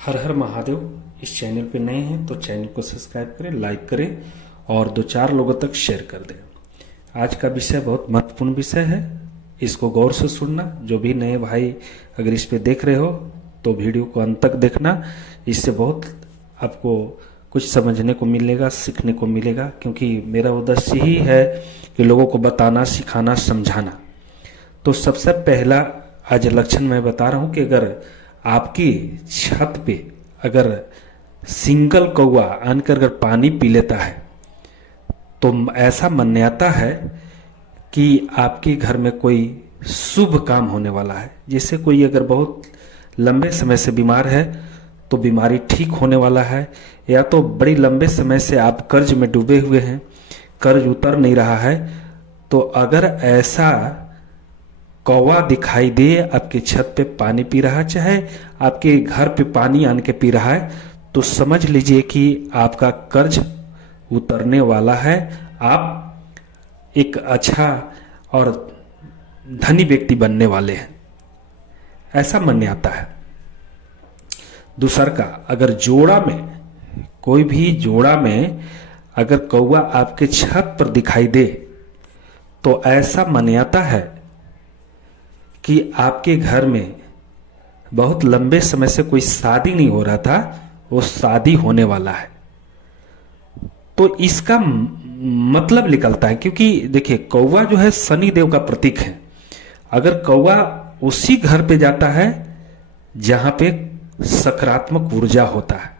हर हर महादेव। इस चैनल पे नए हैं तो चैनल को सब्सक्राइब करें, लाइक करें और 2-4 लोगों तक शेयर कर दें। आज का विषय बहुत महत्वपूर्ण विषय है, इसको गौर से सुनना। जो भी नए भाई अगर इस पे देख रहे हो तो वीडियो को अंत तक देखना, इससे बहुत आपको कुछ समझने को मिलेगा, सीखने को मिलेगा। क्योंकि मेरा उद्देश्य ही है कि लोगों को बताना, सिखाना, समझाना। तो सबसे पहला आज लक्षण मैं बता रहा हूं कि अगर आपकी छत पे अगर सिंगल कौवा आनकर अगर पानी पी लेता है तो ऐसा मान्यता है कि आपके घर में कोई शुभ काम होने वाला है। जैसे कोई अगर बहुत लंबे समय से बीमार है तो बीमारी ठीक होने वाला है, या तो बड़ी लंबे समय से आप कर्ज में डूबे हुए हैं, कर्ज उतर नहीं रहा है, तो अगर ऐसा कौवा दिखाई दे आपकी छत पे पानी पी रहा, चाहे आपके घर पे पानी आन के पी रहा है, तो समझ लीजिए कि आपका कर्ज उतरने वाला है। आप एक अच्छा और धनी व्यक्ति बनने वाले हैं, ऐसा मान्यता है। दूसर का, अगर जोड़ा में, कोई भी जोड़ा में अगर कौवा आपके छत पर दिखाई दे तो ऐसा मान्यता है कि आपके घर में बहुत लंबे समय से कोई शादी नहीं हो रहा था, वो शादी होने वाला है। तो इसका मतलब निकलता है, क्योंकि देखिए कौवा जो है शनि देव का प्रतीक है। अगर कौवा उसी घर पे जाता है जहां पे सकारात्मक ऊर्जा होता है,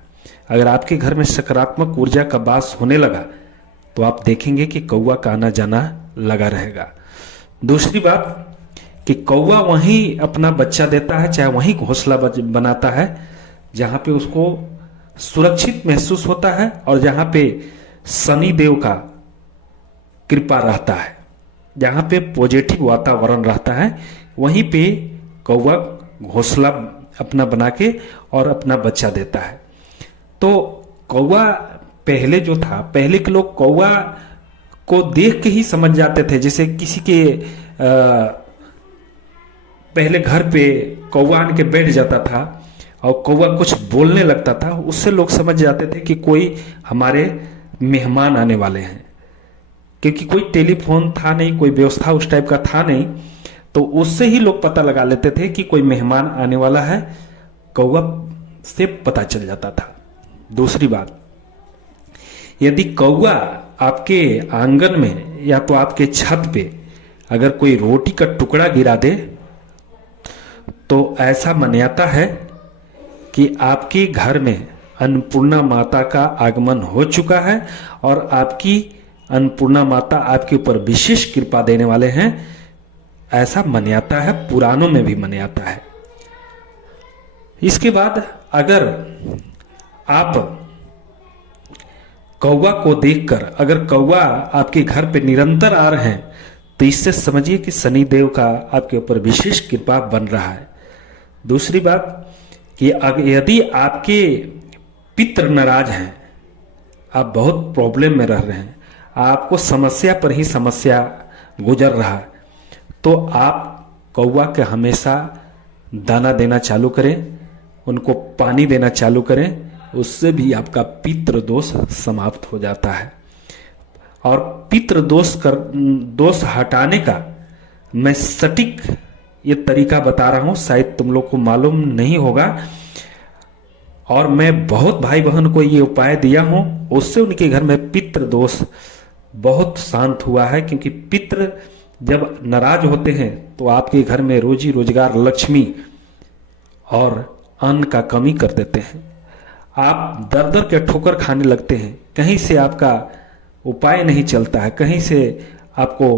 अगर आपके घर में सकारात्मक ऊर्जा का वास होने लगा तो आप देखेंगे कि कौवा का आना जाना लगा रहेगा। दूसरी बात कि कौवा वहीं अपना बच्चा देता है, चाहे वहीं घोंसला बनाता है जहां पे उसको सुरक्षित महसूस होता है और जहां पे शनि देव का कृपा रहता है, जहां पे पॉजिटिव वातावरण रहता है, वहीं पे कौवा घोंसला अपना बना के और अपना बच्चा देता है। तो कौवा पहले जो था, पहले के लोग कौवा को देख के ही समझ जाते थे। जैसे किसी के पहले घर पे कौवा आन के बैठ जाता था और कौवा कुछ बोलने लगता था, उससे लोग समझ जाते थे कि कोई हमारे मेहमान आने वाले हैं। क्योंकि कोई टेलीफोन था नहीं, कोई व्यवस्था उस टाइप का था नहीं, तो उससे ही लोग पता लगा लेते थे कि कोई मेहमान आने वाला है, कौवा से पता चल जाता था। दूसरी बात, यदि कौवा आपके आंगन में या तो आपके छत पे अगर कोई रोटी का टुकड़ा गिरा दे तो ऐसा मान्यता है कि आपके घर में अन्नपूर्णा माता का आगमन हो चुका है और आपकी अन्नपूर्णा माता आपके ऊपर विशेष कृपा देने वाले हैं। ऐसा मान्यता है, पुराणों में भी मान्यता है। इसके बाद अगर आप कौवा को देखकर, अगर कौवा आपके घर पे निरंतर आ रहे हैं तो इससे समझिए कि शनि देव का आपके ऊपर विशेष कृपा बन रहा है। दूसरी बात कि यदि आपके पितृ नाराज हैं, आप बहुत प्रॉब्लम में रह रहे हैं, आपको समस्या पर ही समस्या गुजर रहा है, तो आप कौवा के हमेशा दाना देना चालू करें, उनको पानी देना चालू करें, उससे भी आपका पितृ दोष समाप्त हो जाता है। और पितृ दोष हटाने का मैं सटीक ये तरीका बता रहा हूं, शायद तुम लोग को मालूम नहीं होगा, और मैं बहुत भाई बहन को ये उपाय दिया हूं, उससे उनके घर में पितृ दोष बहुत शांत हुआ है। क्योंकि पितृ जब नाराज होते हैं तो आपके घर में रोजी रोजगार, लक्ष्मी और अन्न का कमी कर देते हैं। आप दर दर के ठोकर खाने लगते हैं, कहीं से आपका उपाय नहीं चलता है, कहीं से आपको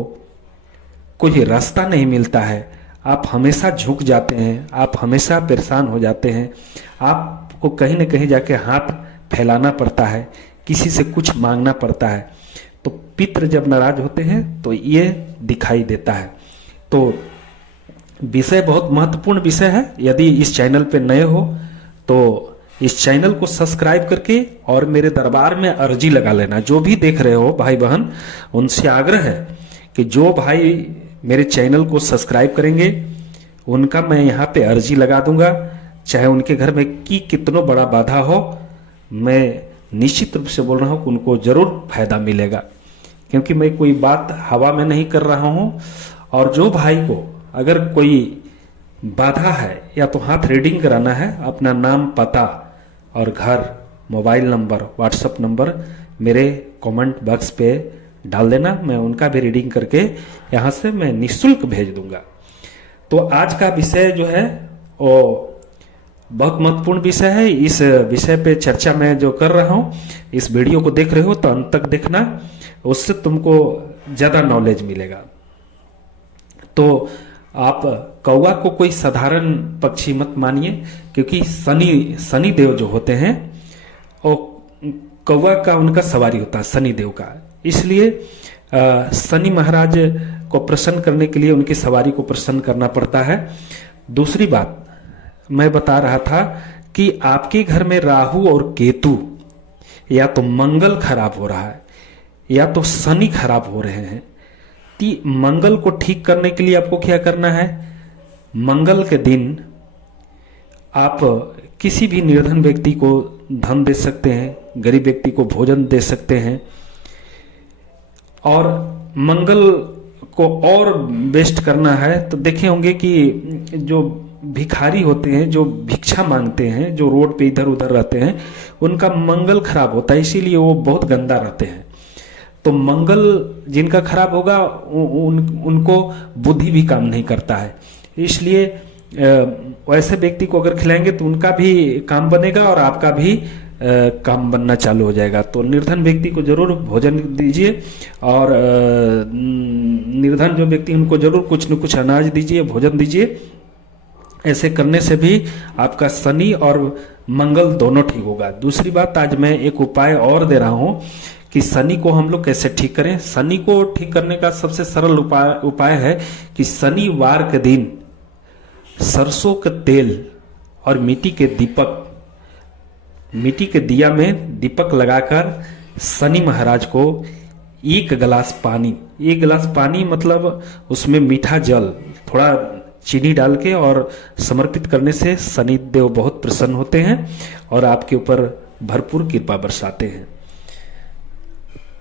कोई रास्ता नहीं मिलता है, आप हमेशा झुक जाते हैं, आप हमेशा परेशान हो जाते हैं, आपको कहीं न कहीं जाके हाथ फैलाना पड़ता है, किसी से कुछ मांगना पड़ता है। तो पितृ जब नाराज होते हैं तो ये दिखाई देता है। तो विषय बहुत महत्वपूर्ण विषय है। यदि इस चैनल पे नए हो तो इस चैनल को सब्सक्राइब करके और मेरे दरबार में अर्जी लगा लेना। जो भी देख रहे हो भाई बहन, उनसे आग्रह है कि जो भाई मेरे चैनल को सब्सक्राइब करेंगे उनका मैं यहाँ पे अर्जी लगा दूंगा चाहे उनके घर में कितनो बड़ा बाधा हो, मैं निश्चित रूप से बोल रहा हूँ कि उनको जरूर फायदा मिलेगा, क्योंकि मैं कोई बात हवा में नहीं कर रहा हूँ। और जो भाई को अगर कोई बाधा है या तो हाथ रीडिंग कराना है, अपना नाम, पता और घर, मोबाइल नंबर, व्हाट्सएप नंबर मेरे कमेंट बॉक्स पे डाल देना, मैं उनका भी रीडिंग करके यहाँ से मैं निःशुल्क भेज दूंगा। तो आज का विषय जो है वो बहुत महत्वपूर्ण विषय है। इस विषय पे चर्चा मैं जो कर रहा हूँ, इस वीडियो को देख रहे हो तो अंत तक देखना, उससे तुमको ज़्यादा नॉलेज मिलेगा। तो आप कौवा को कोई साधारण पक्षी मत मानिए, क्योंकि शनि देव जो होते हैं वो कौवा का उनका सवारी होता है, शनि देव का। इसलिए शनि महाराज को प्रसन्न करने के लिए उनकी सवारी को प्रसन्न करना पड़ता है। दूसरी बात मैं बता रहा था कि आपके घर में राहु और केतु या तो मंगल खराब हो रहा है या तो शनि खराब हो रहे हैं। मंगल को ठीक करने के लिए आपको क्या करना है, मंगल के दिन आप किसी भी निर्धन व्यक्ति को धन दे सकते हैं, गरीब व्यक्ति को भोजन दे सकते हैं। और मंगल को और बेस्ट करना है तो देखे होंगे कि जो भिखारी होते हैं, जो भिक्षा मांगते हैं, जो रोड पे इधर उधर रहते हैं, उनका मंगल खराब होता है, इसीलिए वो बहुत गंदा रहते हैं। तो मंगल जिनका खराब होगा उनको बुद्धि भी काम नहीं करता है, इसलिए वैसे व्यक्ति को अगर खिलाएंगे तो उनका भी काम बनेगा और आपका भी काम बनना चालू हो जाएगा। तो निर्धन व्यक्ति को जरूर भोजन दीजिए, और निर्धन जो व्यक्ति उनको जरूर कुछ न कुछ अनाज दीजिए, भोजन दीजिए। ऐसे करने से भी आपका शनि और मंगल दोनों ठीक होगा। दूसरी बात, आज मैं एक उपाय और दे रहा हूं कि शनि को हम लोग कैसे ठीक करें। शनि को ठीक करने का सबसे सरल उपाय है कि शनिवार के दिन सरसों के तेल और मिट्टी के दिया में दीपक लगाकर शनि महाराज को एक गिलास पानी मतलब उसमें मीठा जल, थोड़ा चीनी डाल के और समर्पित करने से शनि देव बहुत प्रसन्न होते हैं और आपके ऊपर भरपूर कृपा बरसाते हैं।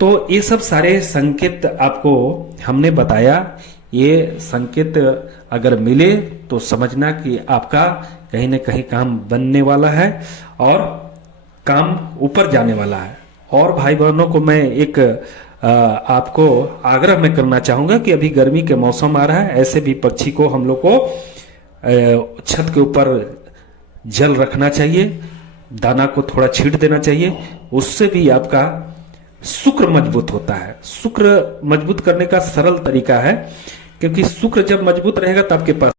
तो ये सब सारे संकेत आपको हमने बताया। ये संकेत अगर मिले तो समझना कि आपका कहीं न कहीं काम बनने वाला है और काम ऊपर जाने वाला है। और भाई बहनों को मैं एक आपको आग्रह में करना चाहूंगा कि अभी गर्मी के मौसम आ रहा है, ऐसे भी पक्षी को हम लोग को छत के ऊपर जल रखना चाहिए, दाना को थोड़ा छींट देना चाहिए, उससे भी आपका शुक्र मजबूत होता है। शुक्र मजबूत करने का सरल तरीका है, क्योंकि शुक्र जब मजबूत रहेगा तो आपके पास